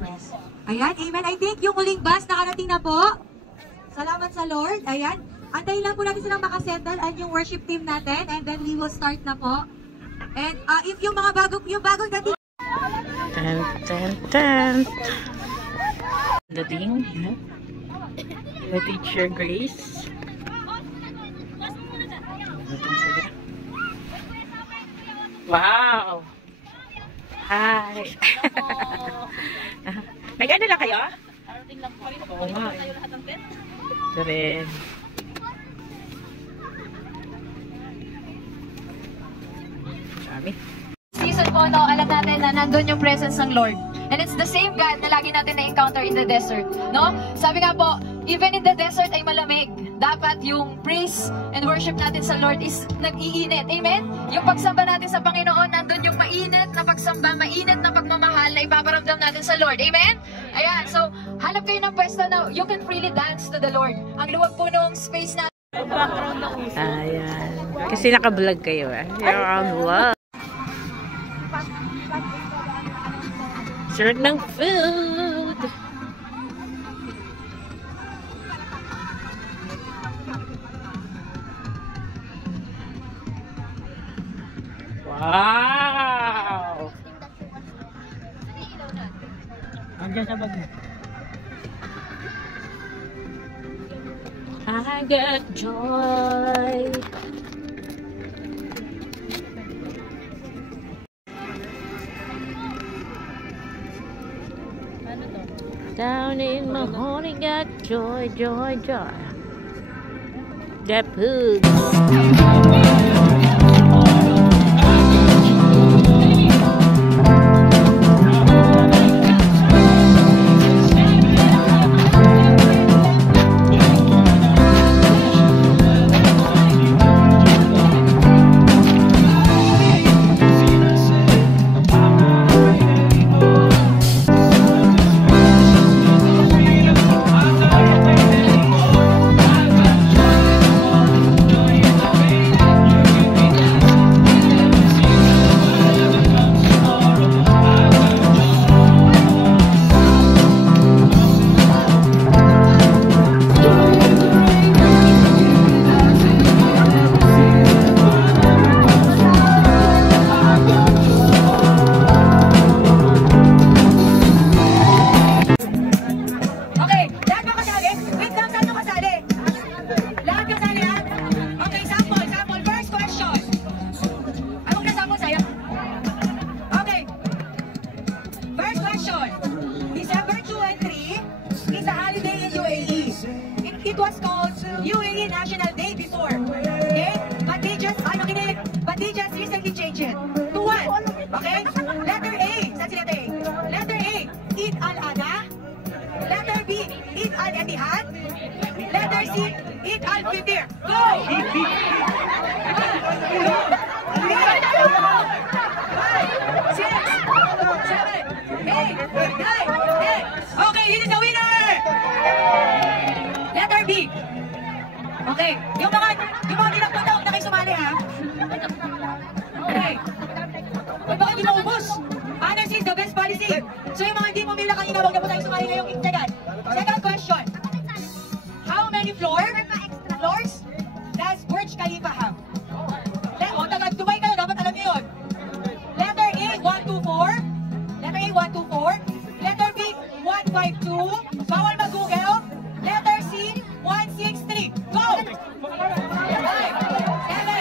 Yes. Ayan, amen. I think yung huling bus nakarating na po. Salamat sa Lord. Ayan. Antayin lang po natin silang makasettle at yung worship team natin and then we will start na po. And if yung mga bagong dating. Dating, the teacher Grace. Wow! Hi! Nag-ano lang kayo? Oo nga. Ito rin. Dami. Season po, no, alam natin na nandun yung presence ng Lord. And it's the same God na lagi natin na-encounter in the desert. No? Sabi nga po, even in the desert ay malamig. Dapat yung praise and worship natin sa Lord is nag-iinit. Amen? Yung pagsamba natin sa Panginoon, nandun yung mainit na pagsamba, mainit na pagmamahal na ipaparamdam natin sa Lord. Amen? Ayan, so hanap kayo ng pwesto na you can freely dance to the Lord. Ang luwag po nung space natin. Ayan. Kasi naka-vlog kayo eh. You're on vlog. Sarap ng food. Wow! Hanggang sa bag. I got joy. Down in my heart, I got joy, joy, joy. That food. It was called UAE National Day before. Okay? But they just recently changed it to what? Okay? Letter A. Saan si letter A? Letter A, Eid al-Adha. Letter B, Eid al-Etihad. Letter C, Eid al-Fitr. Go! 5, 6, 7, 8, 9, 10. Okay, yun is the winner! Letter B. Okay, yung mga ginagpunta, huwag na kayo sumali ha. Okay. Huwag baka hindi maubos. Honors is the best policy. So yung mga hindi pumila kanina, huwag na po tayo sumali ngayong second question. How many floors does Burj Khalifa have? O, taga Dubai kayo, dapat alam niyo yun. Letter A, 124. Letter A, 124. Letter B, 152. Bawal mag-google. Letter C, 163. Go! 5, 7.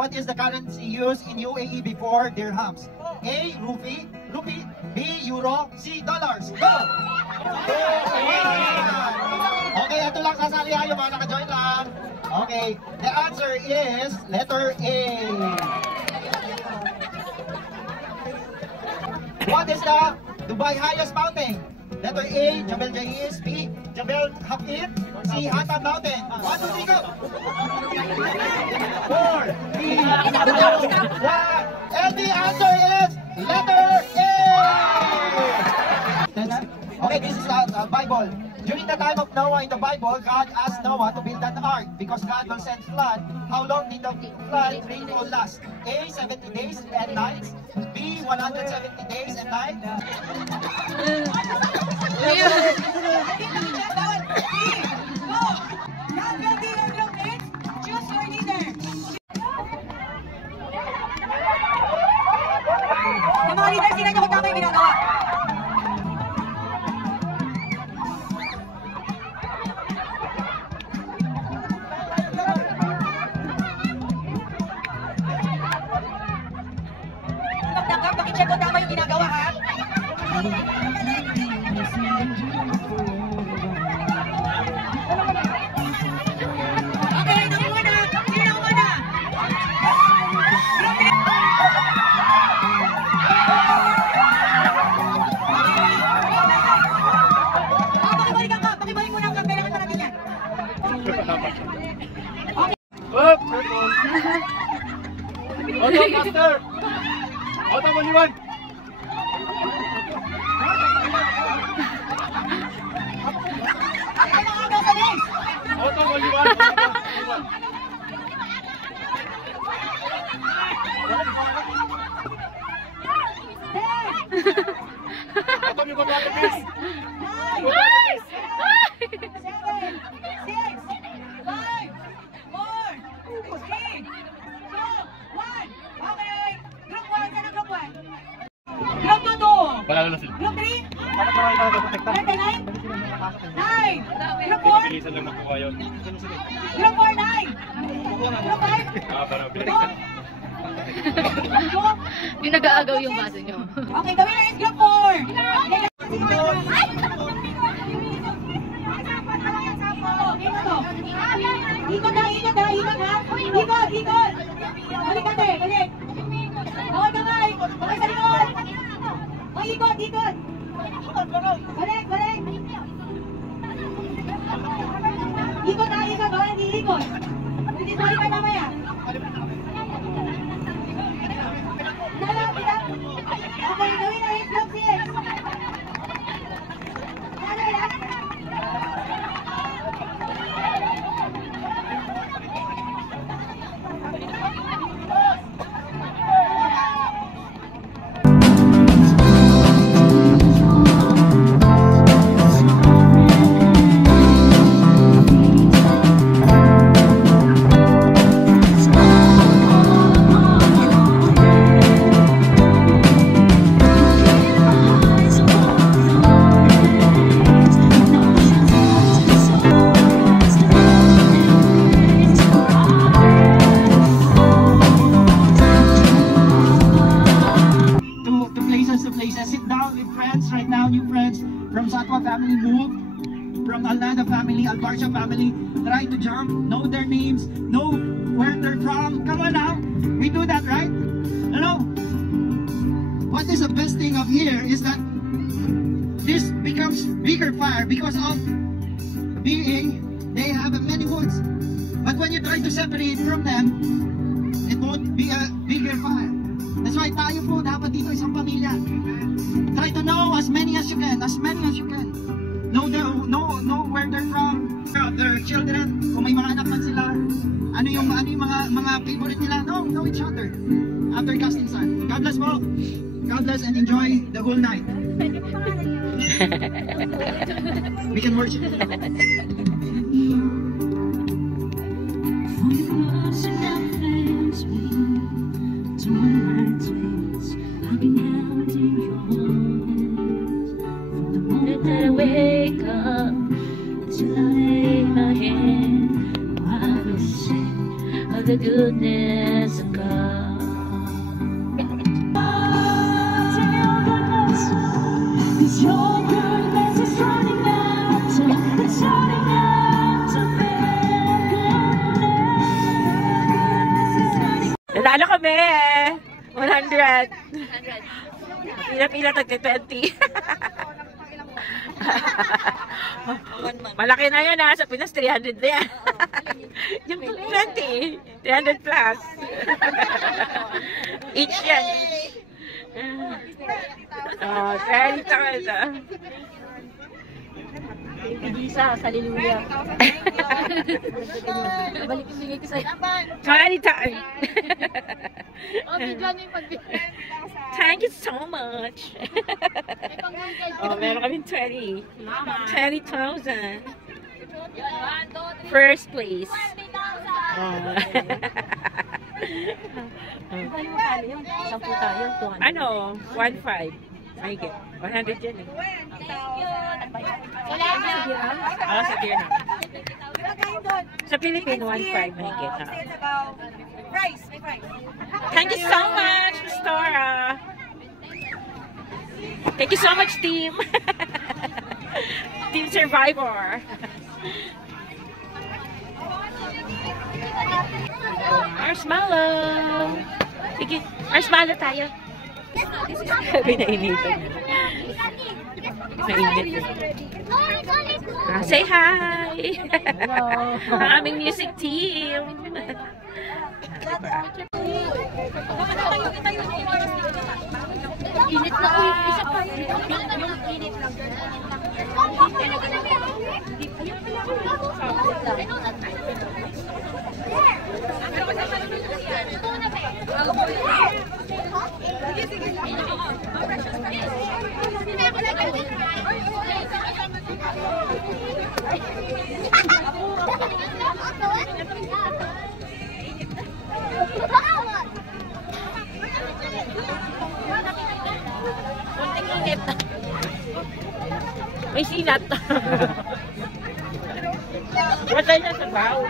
What is the currency used in UAE before dirhams? A, rupee, B, euro, C, dollars. Go! Okay, ito lang sasali ha, yung mga naka-join lang. Okay, the answer is letter A. What is the Dubai highest mountain? Letter A, Jabal Jais, B, Jabal Hafid, C, Hatab Mountain. 1, 2, 3, go! 4, 3, 2, 1. And the answer is letter A! Okay, this is the Bible. During the time of Noah in the Bible, God asked Noah to build that ark because God will send flood. How long did the flood rainfall last? A, 70 days and nights. B, 170 days and nights. Choose your leader. Yung mga leader, sila niyo kung tama yung ginagawa. Pakicheck kung tama yung ginagawa, ha? Okay, nakuha na. Sino nakuha na? Pakibalik mo na ang kailangan natin yan. Auto, master! Auto, maliwan! Ay, mga agaw sa base! Auto, maliwan! Auto, may babae, please! 9, Panalo na sila. Group 3? 39? 9! Group 4? Bilisan lang makuha yun. Group 4, 9! Group 5? Parang 2? Yung nag-aagaw yung base nyo. Okay, gawin na is group 4! Ikot na, ikot ha! Ikot, ikot! Balik ka te, balik! Okay, kamay! Okay, sa likod! O, ikot, ikot! Balik, balik! Ikot ha, ikot! Baka hindi ikot! Hindi balik ka mamaya! Dalang, dalang! Okay, gawin na is group 6! Dalang! Sit down with friends right now, new friends from Satwa family moved, from Alnada family, Albarsha family, try to jump, know their names, know where they're from. Come on now, we do that, right? Hello? What is the best thing of here is that this becomes bigger fire because of being, they have many woods. But when you try to separate from them, it won't be a bigger fire. That's why tayo po dapat dito isang pamilya. Try to know as many as you can, as many as you can. Know where they're from, their children, kung may mga anak man sila, ano yung mga favorite nila, know each other. After casting sun. God bless po. God bless and enjoy the whole night. We can worship. Until I wake up, till I lay my head, I will sing of the goodness of God. Your goodness is running after, it's running after me. Nanalo kami! 100! Pila-pila tag-20. Malaki na yun ha, sa Pinas 300 na yan. Yung 20, 300 plus. Each yan. Oh, 30 ka. Isa, sa Hallelujah. Balik yung bigay ko sa'yo. Anytime. Oh, video ano yung pagbigay. Thank you so much. Oh, meron kaming 20,000. First place. Oh. Ano? 1.5. May get. 100 yan eh. Ah, sa dirham. Sa Philippine, 1.5 may get. Price, may price. Thank you so much, Stora. Thank you so much, team. Team Survivor. Marshmallow. Sige, marshmallow tayo. Pinainitan. Mainit. Say hi. Ang aming music team. Init na ko. Isa pa. Yung init lang. May sinat. Wala niya sa baw.